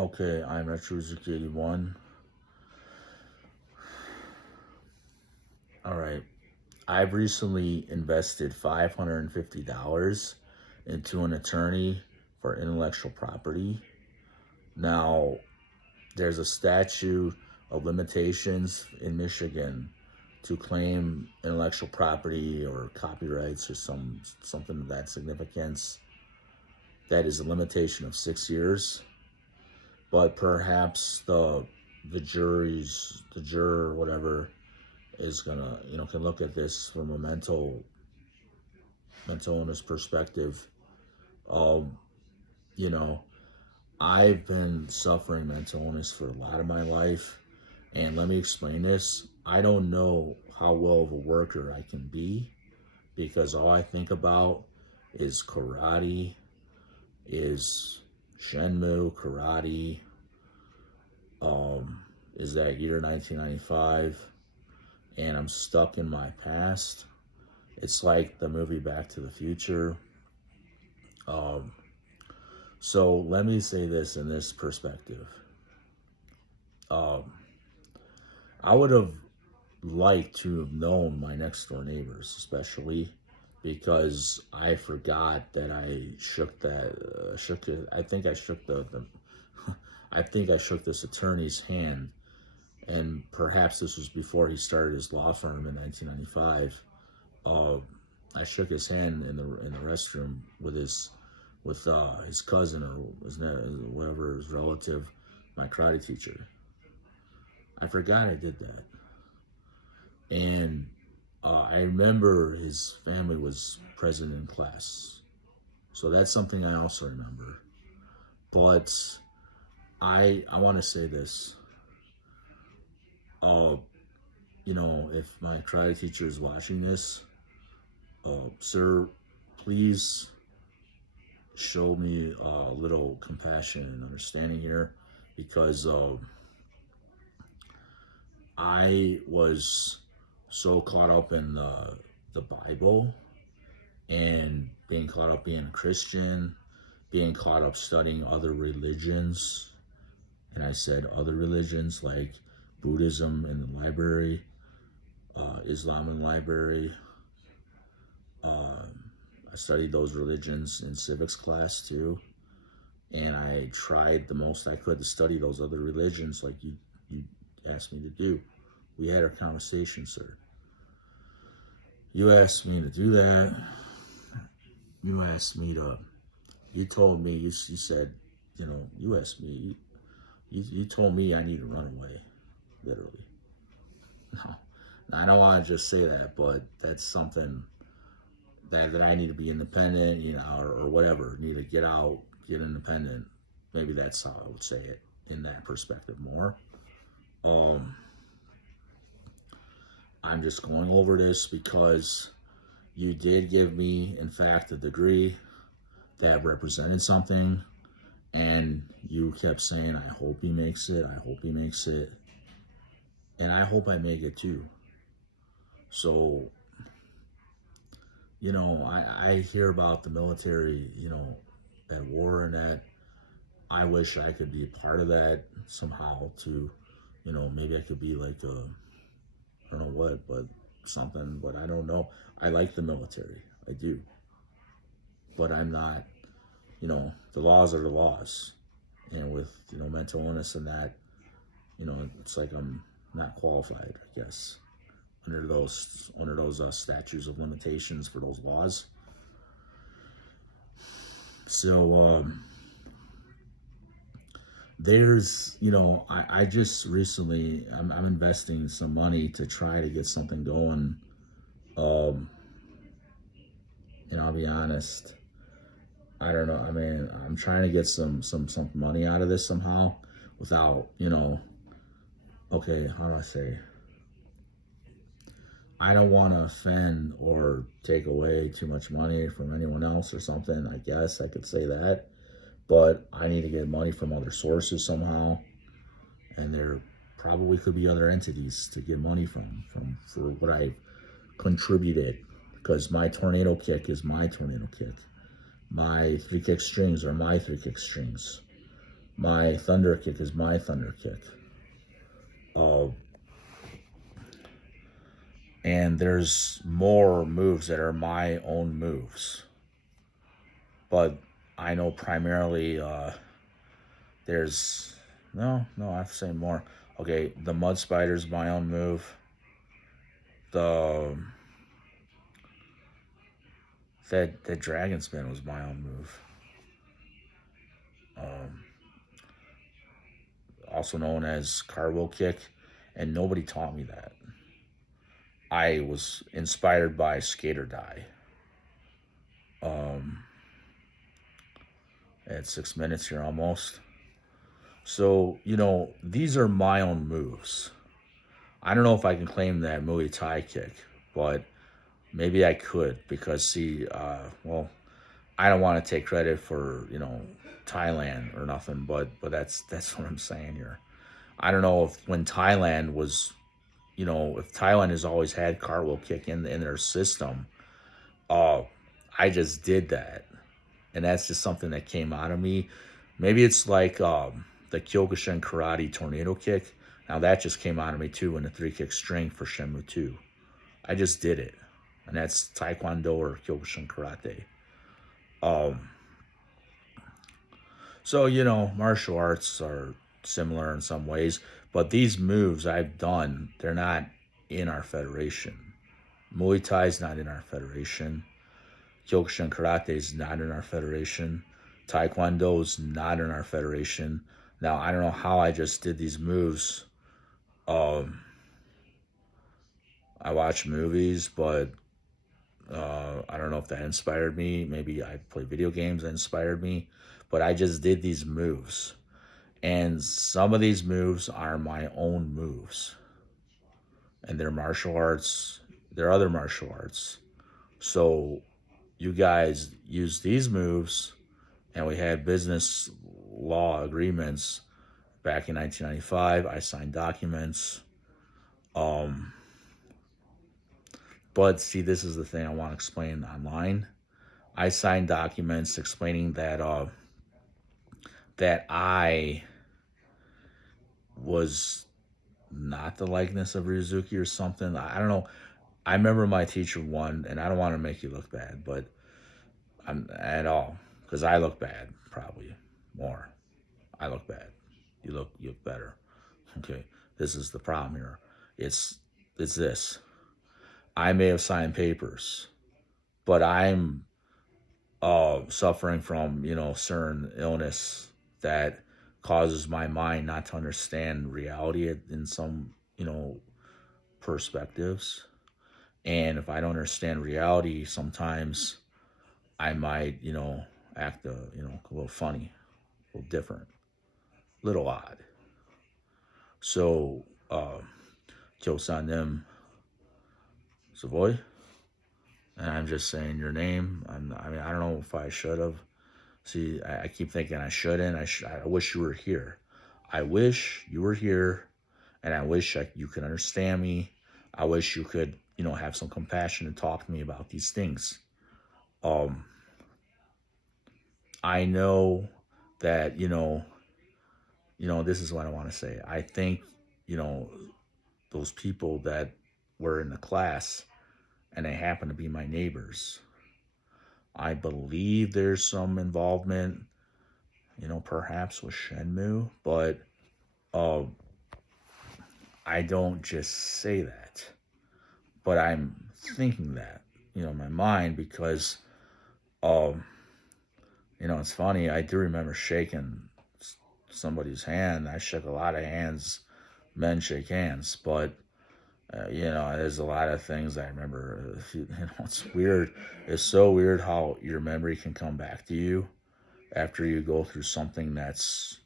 Okay, I'm Retro81. All right. I've recently invested $550 into an attorney for intellectual property. Now, there's a statute of limitations in Michigan to claim intellectual property or copyrights or something of that significance. That is a limitation of 6 years. But perhaps the juror, whatever, is gonna, can look at this from a mental illness perspective. Um, you know, I've been suffering mental illness for a lot of my life, and let me explain this. I don't know how well of a worker I can be because all I think about is karate, is Shenmue karate, is that year 1995, and I'm stuck in my past. It's like the movie Back to the Future. So let me say this in this perspective. I would have liked to have known my next door neighbors, especially because I forgot that I shook it. I think I shook I think I shook this attorney's hand, and perhaps this was before he started his law firm in 1995. I shook his hand in the restroom with his cousin or whatever, his relative, my karate teacher. I forgot I did that, and I remember his family was present in class, so that's something I also remember. But I want to say this. If my karate teacher is watching this, sir, please show me a little compassion and understanding here, because I was so caught up in the Bible and being caught up being a Christian, being caught up studying other religions, and I said other religions like Buddhism in the library, Islam in the library. I studied those religions in civics class too, and I tried the most I could to study those other religions like you asked me to do. We had our conversation, sir. You asked me to do that. You asked me to, you told me, you said, you asked me, you told me I need to run away, literally. No, I don't want to just say that, but that's something that I need to be independent, or whatever, need to get out, get independent. Maybe that's how I would say it in that perspective more. I'm just going over this because you did give me, in fact, a degree that represented something, and you kept saying, I hope he makes it, I hope he makes it, and I hope I make it too. So, I hear about the military, at war and that. I wish I could be a part of that somehow too. Maybe I could be like I don't know what, but something, but I don't know. I like the military, I do. But I'm not, the laws are the laws. And with, mental illness and that, it's like I'm not qualified, I guess, under those statutes of limitations for those laws. So there's, I just recently, I'm investing some money to try to get something going. And I'll be honest, I don't know. I mean, I'm trying to get some money out of this somehow without, okay, how do I say? I don't want to offend or take away too much money from anyone else or something. I guess I could say that, but I need to get money from other sources somehow, and there probably could be other entities to get money from for what I contributed, because my tornado kick is my tornado kick. My 3 kick strings are my 3 kick strings. My thunder kick is my thunder kick. Uh, and there's more moves that are my own moves. But I know primarily there's I have to say more. Okay, the mud spider's my own move. The that dragon spin was my own move. Um, also known as cartwheel kick, and nobody taught me that. I was inspired by skate or die. Um, at 6 minutes here almost. So, these are my own moves. I don't know if I can claim that Muay Thai kick, but maybe I could because, see, I don't want to take credit for, Thailand or nothing, but that's what I'm saying here. I don't know if when Thailand was, if Thailand has always had cartwheel kick in their system, uh, I just did that. And that's just something that came out of me. Maybe it's like the Kyokushin Karate Tornado Kick. Now that just came out of me too in the 3-kick string for Shenmue 2. I just did it. And that's Taekwondo or Kyokushin Karate. So, martial arts are similar in some ways. But these moves I've done, they're not in our federation. Muay Thai is not in our federation. Kyokushin Karate is not in our federation. Taekwondo is not in our federation. Now, I don't know how I just did these moves. I watch movies, but I don't know if that inspired me. Maybe I play video games that inspired me. But I just did these moves. And some of these moves are my own moves. And they're martial arts. They're other martial arts. So you guys use these moves, and we had business law agreements back in 1995. I signed documents. But see, this is the thing I want to explain online. I signed documents explaining that that I was not the likeness of Ryuzuki or something. I don't know. I remember my teacher won, and I don't want to make you look bad, but I'm at all because I look bad probably more. I look bad. You look better. Okay, this is the problem here. It's this. I may have signed papers, but I'm suffering from certain illness that causes my mind not to understand reality in some perspectives. And if I don't understand reality, sometimes I might act a little funny, a little different, a little odd. So Kyosan them Savoy, and I'm just saying your name. I mean, I don't know if I should have. See, I keep thinking I shouldn't. I wish you were here. I wish you were here, and I wish you could understand me. I wish you could, have some compassion and talk to me about these things. I know that, this is what I want to say. I think, those people that were in the class and they happen to be my neighbors. I believe there's some involvement, perhaps with Shenmue, but I don't just say that. But I'm thinking that, in my mind because, it's funny. I do remember shaking somebody's hand. I shook a lot of hands. Men shake hands, but there's a lot of things I remember. It's weird. It's so weird how your memory can come back to you after you go through something that's